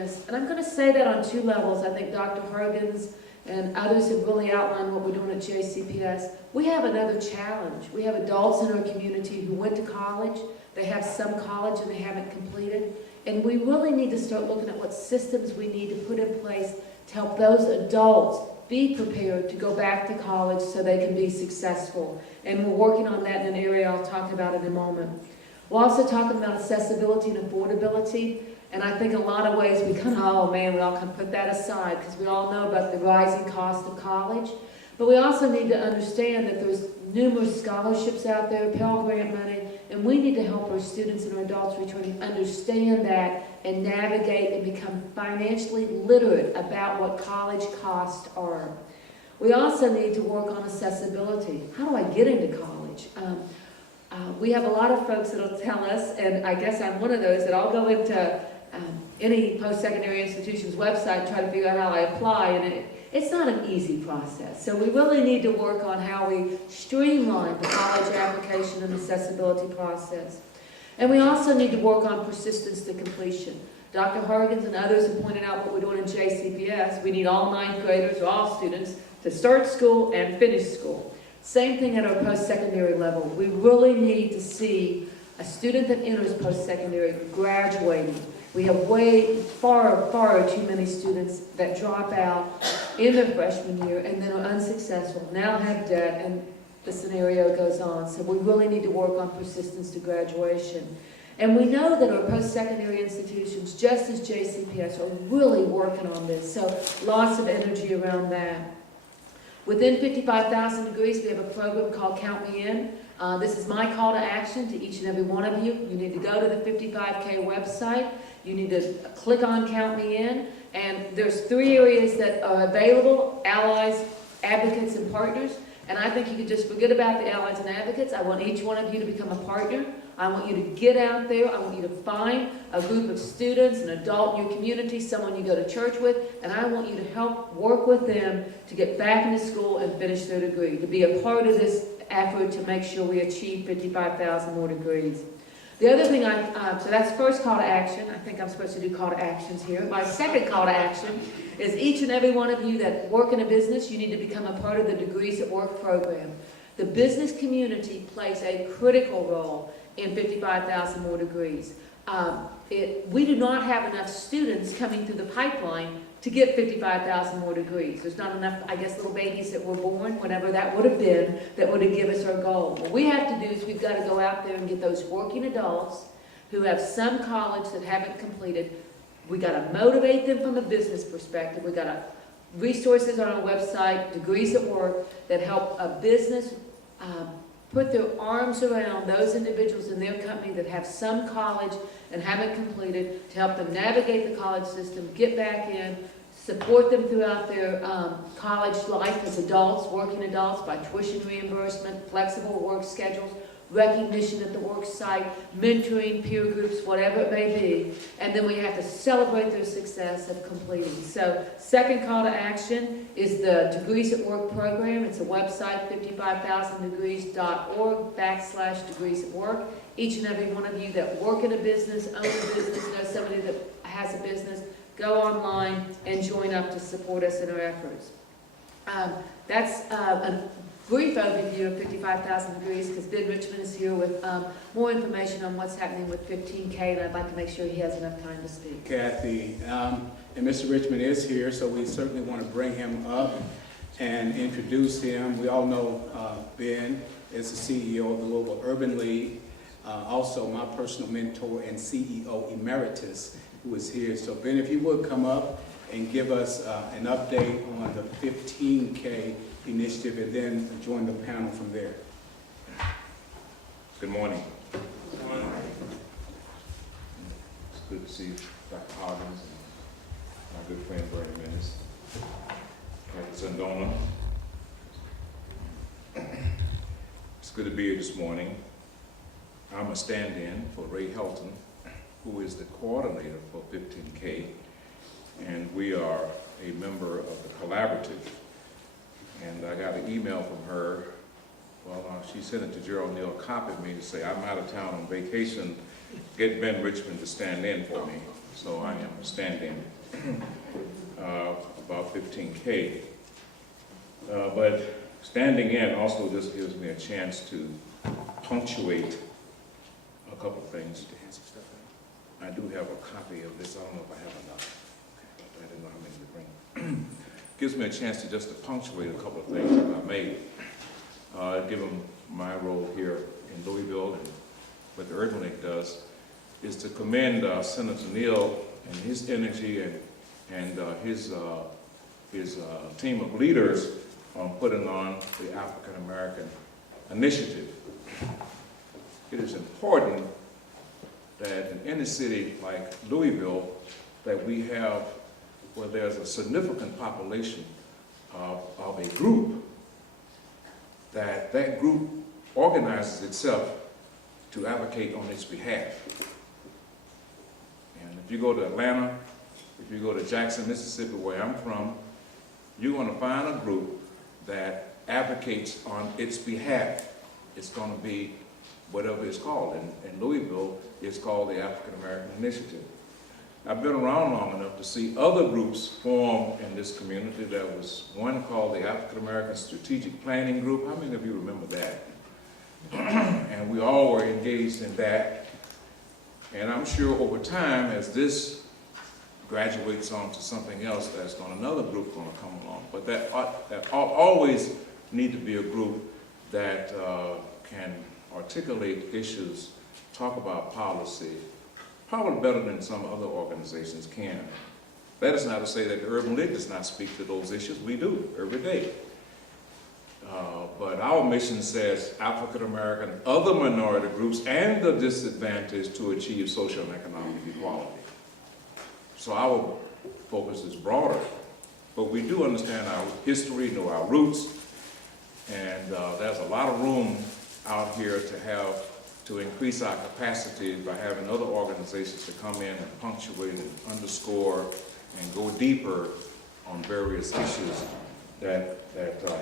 this. And I'm going to say that on two levels. I think Dr. Hargens and others have really outlined what we're doing at JCPS. We have another challenge. We have adults in our community who went to college. They have some college and they haven't completed. And we really need to start looking at what systems we need to put in place to help those adults be prepared to go back to college so they can be successful. And we're working on that in an area I'll talk about in a moment. We're also talking about accessibility and affordability. And I think in a lot of ways we kind of, oh man, we all kind of put that aside because we all know about the rising cost of college. But we also need to understand that there's numerous scholarships out there, Pell Grant money, and we need to help our students and our adults returning understand that and navigate and become financially literate about what college costs are. We also need to work on accessibility. How do I get into college? We have a lot of folks that will tell us, and I guess I'm one of those, that I'll go into any post-secondary institution's website and try to figure out how I apply, and it's not an easy process. So we really need to work on how we streamline the college application and accessibility process. And we also need to work on persistence to completion. Dr. Hargens and others have pointed out what we're doing in JCPS. We need all ninth graders, or all students, to start school and finish school. Same thing at our post-secondary level. We really need to see a student that enters post-secondary graduating. We have far too many students that drop out in their freshman year and then are unsuccessful, now have debt, and the scenario goes on. So we really need to work on persistence to graduation. And we know that our post-secondary institutions, just as JCPS, are really working on this. So lots of energy around that. Within 55,000 degrees, we have a program called Count Me In. This is my call to action to each and every one of you. You need to go to the 55K website. You need to click on Count Me In. And there's 3 areas that are available: allies, advocates, and partners. And I think you could just forget about the allies and advocates. I want each one of you to become a partner. I want you to get out there. I want you to find a group of students, an adult in your community, someone you go to church with, and I want you to help work with them to get back into school and finish their degree, to be a part of this effort to make sure we achieve 55,000 more degrees. The other thing so that's first call to action. I think I'm supposed to do call to actions here. My second call to action is each and every one of you that work in a business, you need to become a part of the Degrees at Work program. The business community plays a critical role in 55,000 more degrees. We do not have enough students coming through the pipeline to get 55,000 more degrees. There's not enough, I guess, little babies that were born, whatever that would have been, that would have given us our goal. What we have to do is we've got to go out there and get those working adults who have some college that haven't completed. We got to motivate them from a business perspective. We got resources on our website, Degrees at Work, that help a business put their arms around those individuals in their company that have some college and haven't completed, to help them navigate the college system, get back in, support them throughout their college life as adults, working adults, by tuition reimbursement, flexible work schedules, recognition at the work site, mentoring, peer groups, whatever it may be. And then we have to celebrate their success of completing. So second call to action is the Degrees at Work program. It's a website, 55,000degrees.org/Degrees at Work. Each and every one of you that work in a business, own a business, know somebody that has a business, go online and join up to support us in our efforts. That's a brief overview of 55,000 degrees, because Ben Richmond is here with more information on what's happening with 15K, and I'd like to make sure he has enough time to speak. Kathy, and Mr. Richmond is here, so we certainly want to bring him up and introduce him. We all know Ben is the CEO of the Louisville Urban League, also my personal mentor and CEO Emeritus, who is here. So Ben, if you would come up and give us an update on the 15K initiative, and then join the panel from there. Good morning. Good morning. It's good to see Dr. Hargens and my good friend Bernie Menace, Kathy Sandona. It's good to be here this morning. I'm a stand-in for Ray Helton, who is the coordinator for 15K, and we are a member of the collaborative. And I got an email from her. Well, she sent it to Gerald Neal, copied me to say, I'm out of town on vacation, get Ben Richmond to stand in for me. so I am a stand-in about 15K. But standing in also just gives me a chance to punctuate a couple things. I do have a copy of this. I don't know if I have enough. I didn't know how many to bring. Gives me a chance to just to punctuate a couple of things that I made. Given my role here in Louisville and what the Urban League does, is to commend Senator Neal and his energy and his team of leaders on putting on the African American Initiative. It is important that in any city like Louisville that we have, where there's a significant population of a group, that group organizes itself to advocate on its behalf. And if you go to Atlanta, if you go to Jackson, Mississippi, where I'm from, you're going to find a group that advocates on its behalf. It's going to be whatever it's called. In Louisville, it's called the African American Initiative. I've been around long enough to see other groups form in this community. There was one called the African American Strategic Planning Group. How many of you remember that? And we all were engaged in that. And I'm sure over time, as this graduates on to something else, that's another group going to come along. But that always need to be a group that can articulate issues, talk about policy, probably better than some other organizations can. That is not to say that the Urban League does not speak to those issues. We do, every day. But our mission says African American, other minority groups, and the disadvantaged to achieve social and economic equality. So our focus is broader. But we do understand our history, know our roots, and there's a lot of room out here to increase our capacity by having other organizations to come in and punctuate and underscore and go deeper on various issues that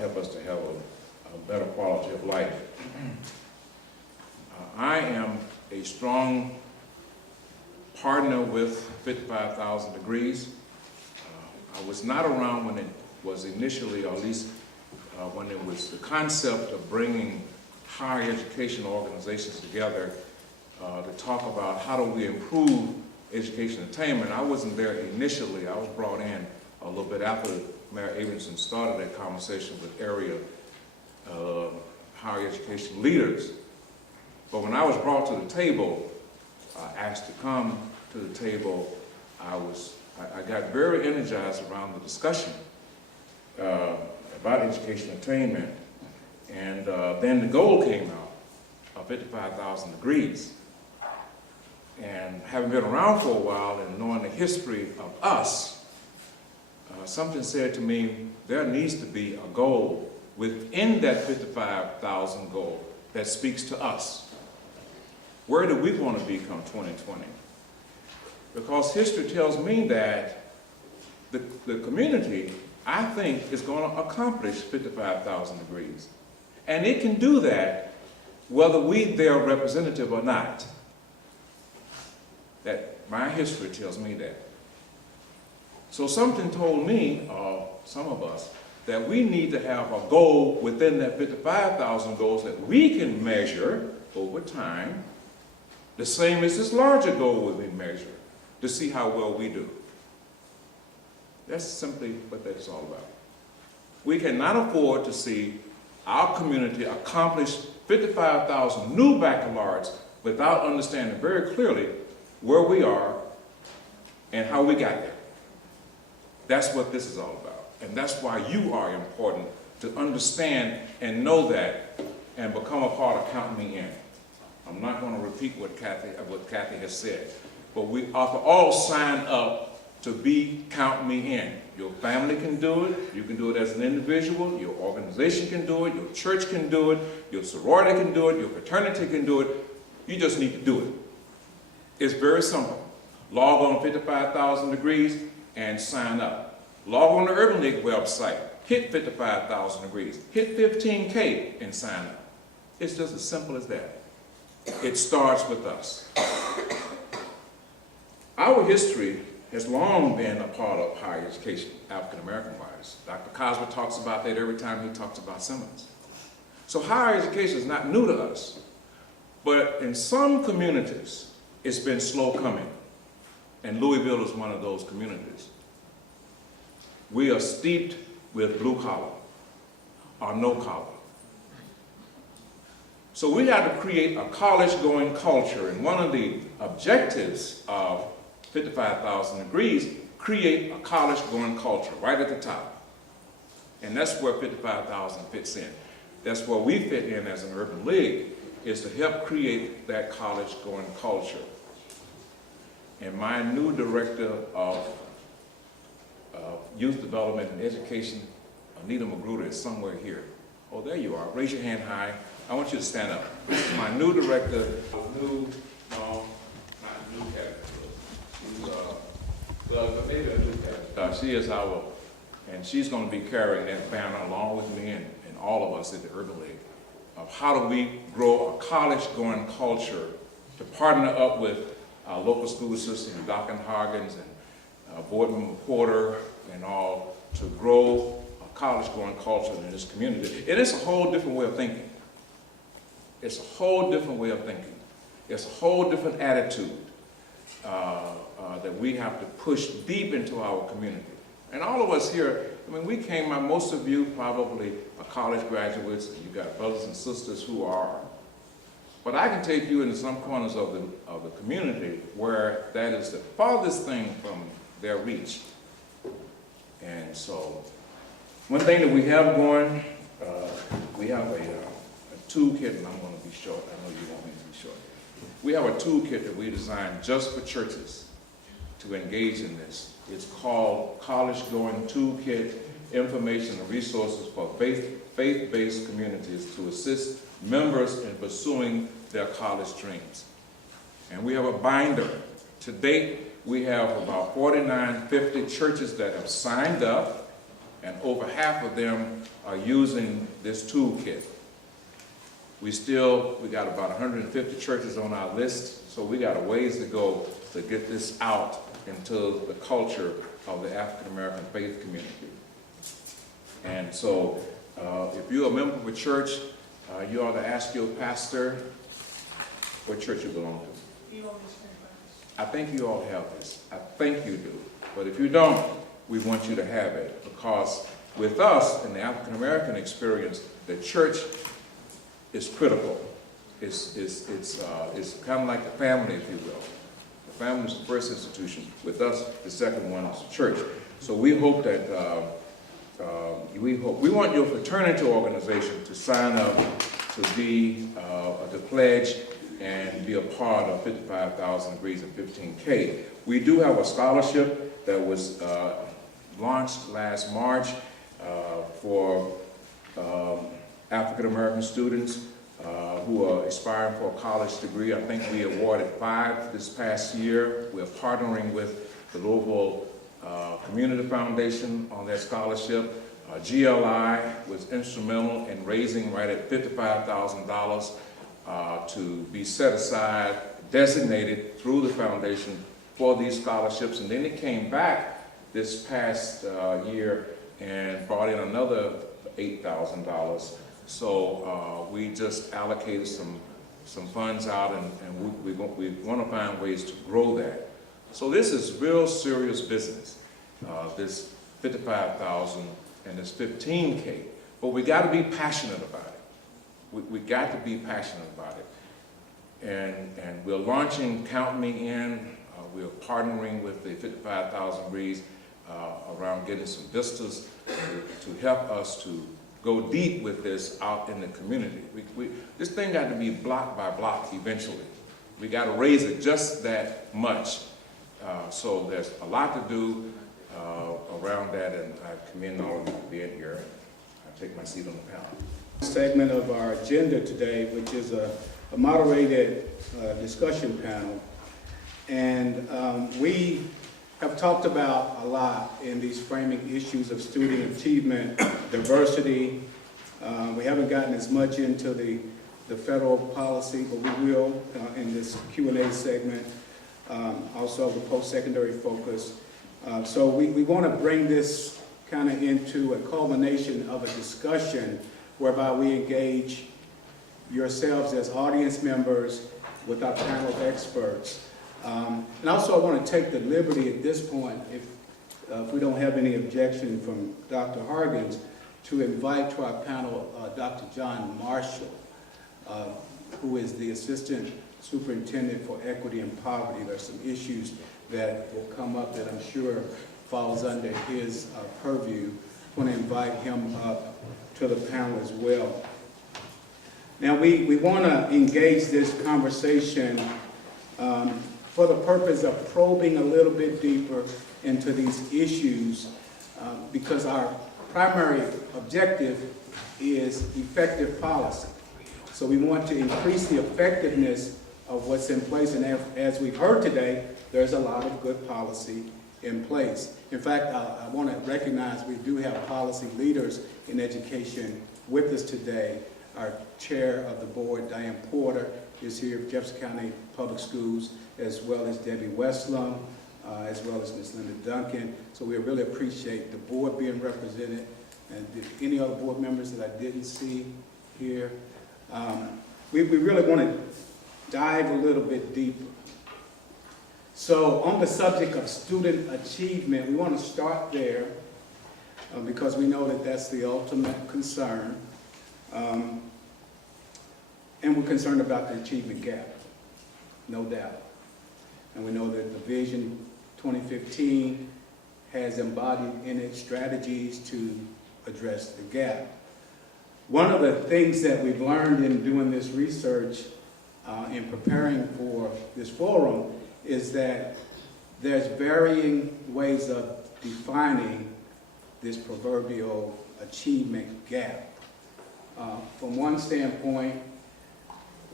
help us to have a better quality of life. I am a strong partner with 55,000 Degrees. I was not around when it was initially, or at least when it was the concept of bringing higher education organizations together to talk about how do we improve education attainment. I wasn't there initially. I was brought in a little bit after Mayor Abramson started that conversation with area higher education leaders. But when I was brought to the table, asked to come to the table, I got very energized around the discussion about education attainment. And then the goal came out of 55,000 Degrees. And having been around for a while and knowing the history of us, something said to me, there needs to be a goal within that 55,000 goal that speaks to us. Where do we want to be come 2020? Because history tells me that the community, I think, is going to accomplish 55,000 Degrees. And it can do that whether they're representative or not. That my history tells me that. So something told me, some of us, that we need to have a goal within that 55,000 goals that we can measure over time, the same as this larger goal will be measured, to see how well we do. That's simply what that's all about. We cannot afford to see our community accomplish 55,000 new baccalaureates without understanding very clearly where we are and how we got there. That's what this is all about. And that's why you are important to understand and know that and become a part of Count Me In. I'm not going to repeat what Kathy has said, but we ought to all sign up to be Count Me In. Your family can do it, you can do it as an individual, your organization can do it, your church can do it, your sorority can do it, your fraternity can do it. You just need to do it. It's very simple. Log on 55,000 Degrees and sign up. Log on the Urban League website, hit 55,000 Degrees, hit 15K and sign up. It's just as simple as that. It starts with us. Our history has long been a part of higher education, African American wise. Dr. Cosby talks about that every time he talks about Simmons. So higher education is not new to us, but in some communities, it's been slow coming, and Louisville is one of those communities. We are steeped with blue collar or no collar. So we had to create a college-going culture, and one of the objectives of 55,000 Degrees, create a college-going culture right at the top. And that's where 55,000 fits in. That's where we fit in as an urban league, is to help create that college-going culture. And my new director of youth development and education, Anita Magruder, is somewhere here. Oh, there you are. Raise your hand high. I want you to stand up. This is my new director, maybe a new cabinet. She is our, and she's going to be carrying that banner along with me and all of us at the Urban League of how do we grow a college-going culture to partner up with our local school system, Dr. Hargens and Boardman Porter and all, to grow a college-going culture in this community. And it's a whole different way of thinking. It's a whole different way of thinking. It's a whole different attitude that we have to push deep into our community. And all of us here, I mean, we came out, most of you probably are college graduates, and you got brothers and sisters who are. But I can take you into some corners of the community where that is the farthest thing from their reach. And so, one thing that we have going, we have a toolkit, and I'm going to be short. I know you want me to be short. We have a toolkit that we designed just for churches to engage in this. It's called College Going Toolkit, Information and Resources for Faith-Based Communities to assist members in pursuing their college dreams. And we have a binder. To date, we have about 50 churches that have signed up, and over half of them are using this toolkit. We got about 150 churches on our list, so we got a ways to go to get this out into the culture of the African American faith community. And so, if you're a member of a church, you ought to ask your pastor what church you belong to. I think you all have this. I think you do. But if you don't, we want you to have it, because with us in the African American experience, the church is critical. It's kind of like the family, if you will. The family is the first institution. With us, the second one is the church. So we hope that we want your fraternity organization to sign up to be to pledge and be a part of 55,000 Degrees and 15K. We do have a scholarship that was launched last March for African American students who are aspiring for a college degree. I think we awarded 5 this past year. We're partnering with the Louisville Community Foundation on that scholarship. GLI was instrumental in raising right at $55,000 to be set aside, designated through the foundation for these scholarships. And then it came back this past year and brought in another $8,000. So we just allocated some funds out, and we want to find ways to grow that. So this is real serious business, this 55,000 and this 15K. But we got to be passionate about it. We got to be passionate about it. And we're launching Count Me In. We're partnering with the 55,000 Degrees around getting some visitors to help us to go deep with this out in the community. This thing got to be block by block eventually. We got to raise it just that much. So there's a lot to do around that, and I commend all of you for being here. I take my seat on the panel. Segment of our agenda today, which is a moderated discussion panel. And we have talked about a lot in these framing issues of student achievement, diversity. We haven't gotten as much into the federal policy, but we will in this Q&A segment. also the post-secondary focus. So we want to bring this kind of into a culmination of a discussion whereby we engage yourselves as audience members with our panel of experts. And also I want to take the liberty at this point, if we don't have any objection from Dr. Hargens, to invite to our panel Dr. John Marshall, who is the Assistant Superintendent for Equity and Poverty. There's some issues that will come up that I'm sure falls under his purview. I want to invite him up to the panel as well. Now we want to engage this conversation for the purpose of probing a little bit deeper into these issues because our primary objective is effective policy. So we want to increase the effectiveness of what's in place, and as we've heard today, there's a lot of good policy in place. In fact, I want to recognize we do have policy leaders in education with us today. Our chair of the board, Diane Porter, is here, Jefferson County Public Schools, as well as Debbie Westlam, as well as Ms. Linda Duncan. So we really appreciate the board being represented, and any other board members that I didn't see here. We really want to dive a little bit deeper. So on the subject of student achievement, we want to start there because we know that that's the ultimate concern. And we're concerned about the achievement gap, no doubt. And we know that the Vision 2015 has embodied in it strategies to address the gap. One of the things that we've learned in doing this research in preparing for this forum is that there's varying ways of defining this proverbial achievement gap. From one standpoint,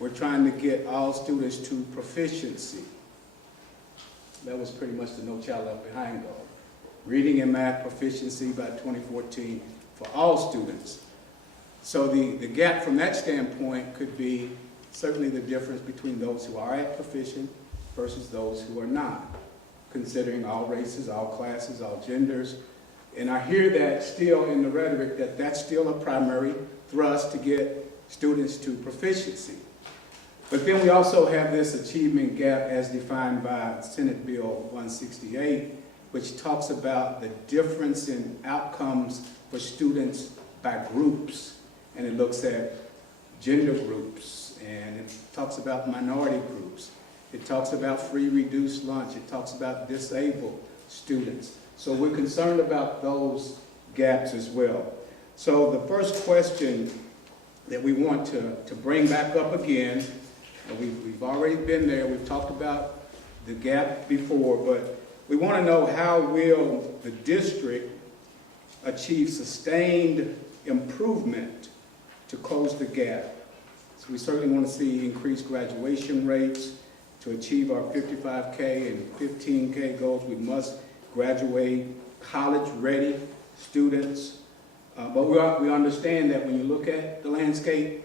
we're trying to get all students to proficiency. That was pretty much the No Child Left Behind goal. Reading and math proficiency by 2014 for all students. So the gap from that standpoint could be certainly the difference between those who are at proficient versus those who are not, considering all races, all classes, all genders. And I hear that still in the rhetoric that that's still a primary thrust to get students to proficiency. But then we also have this achievement gap as defined by Senate Bill 168, which talks about the difference in outcomes for students by groups. And it looks at gender groups, and it talks about minority groups. It talks about free reduced lunch. It talks about disabled students. So we're concerned about those gaps as well. So the first question that we want to bring back up again, and we've already been there, we've talked about the gap before, but we want to know how will the district achieve sustained improvement to close the gap. So we certainly want to see increased graduation rates. To achieve our 55K and 15K goals, we must graduate college-ready students. But we understand that when you look at the landscape,